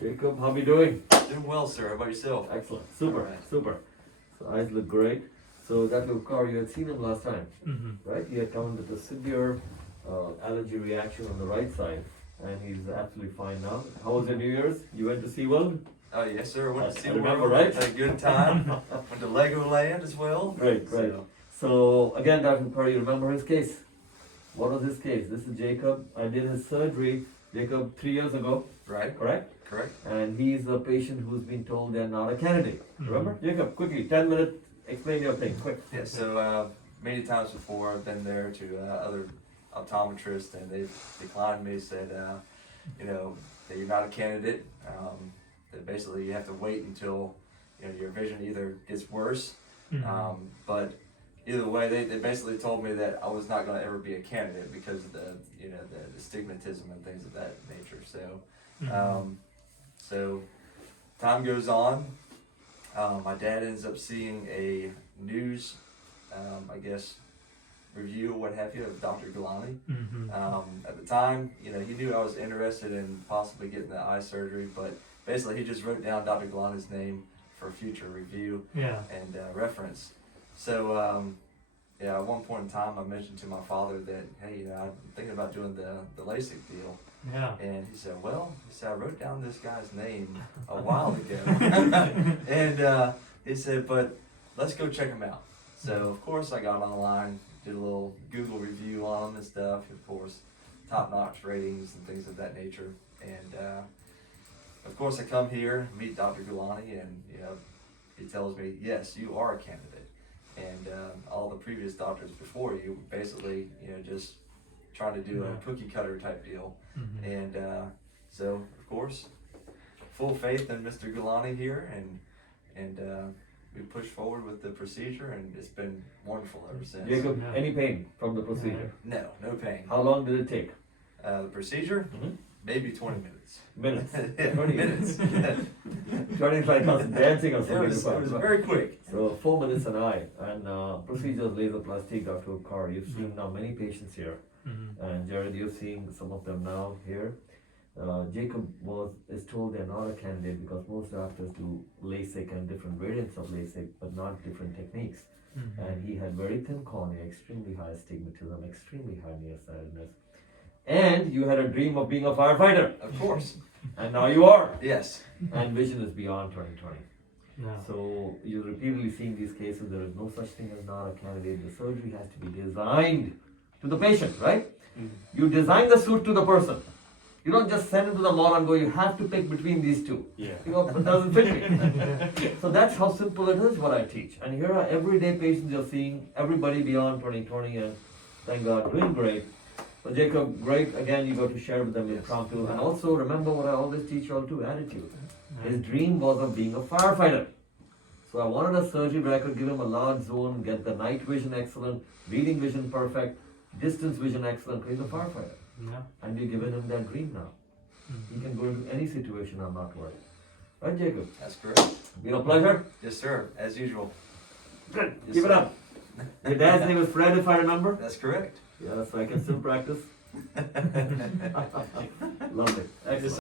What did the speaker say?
Jacob, how are you doing? Doing well, sir. How about yourself? Excellent. Super, Alright. super. So eyes look great. So that little car, you had seen him last time, right? He had come with a severe allergy reaction on the right side, and he's absolutely fine now. How was your New Year's? You went to SeaWorld? Oh, yes, sir. Went to I SeaWorld. remember, right? Had a good time. Went to Legoland as well. Right, right. So again, Dr. Perry, you remember his case? What was his case? This is Jacob. I did his surgery, Jacob, 3 years ago, Right. correct? Correct. And he's a patient who's been told they're not a candidate. Remember? Jacob, quickly, 10 minutes, explain your thing, quick. Yeah. So many times before, I've been there to other optometrists, and they've declined me. Said, that you're not a candidate. That basically you have to wait until your vision either gets worse. But either way, they basically told me that I was not going to ever be a candidate because of the astigmatism and things of that nature. So, so time goes on. My dad ends up seeing a news, review or what have you of Dr. Gulani. At the time, he knew I was interested in possibly getting the eye surgery, but basically he just wrote down Dr. Gulani's name for future review and reference. So, at one point in time, I mentioned to my father that, hey, I'm thinking about doing the Lasik deal. Yeah. And he said, I wrote down this guy's name a while ago. And he said, but let's go check him out. So, of course, I got online, did a little Google review on him and stuff. Of course, top-notch ratings and things of that nature. And, of course, I come here, meet Dr. Gulani, and, he tells me, yes, you are a candidate. And all the previous doctors before you basically, just trying to do a cookie cutter type deal. And so, of course, full faith in Mr. Gulani here, and we pushed forward with the procedure, and it's been wonderful ever since. Jacob, any pain from the procedure? No pain. How long did it take? The procedure? Maybe 20 minutes. Minutes. 20 minutes. 20 is like us dancing or It something. was very quick. So 4 minutes an eye, and procedures, LaZrPlastique, Dr. Carr. You've seen now many patients here, and Jared, you're seeing some of them now here. Jacob is told they're not a candidate because most doctors do LASIK and different variants of LASIK, but not different techniques. And he had very thin cornea, extremely high astigmatism, extremely high nearsightedness. And you had a dream of being a firefighter. Of course. And now you are. Yes. And vision is beyond 20/20. Yeah. So you're repeatedly seeing these cases. There is no such thing as not a candidate. The surgery has to be designed to the patient, right? You design the suit to the person. You don't just send it to the mall and go, you have to pick between these two. Yeah. It doesn't fit me. So that's how simple it is what I teach. And here are everyday patients you're seeing, everybody beyond 20/20, and thank God, doing great. So Jacob, great, again, you got to share with them impromptu. And also remember what I always teach you all too, attitude. His dream was of being a firefighter. So I wanted a surgery where I could give him a large zone, get the night vision excellent, reading vision perfect, distance vision excellent, he's a firefighter. Yeah. And you've given him that dream now. He can go into any situation, I'm not worried. Right, Jacob? That's correct. Been a pleasure? Yes, sir. As usual. Good. Yes, Keep it sir. up. Your dad's name is Fred, if I remember? That's correct. Yeah, so I can still practice. Lovely. Excellent.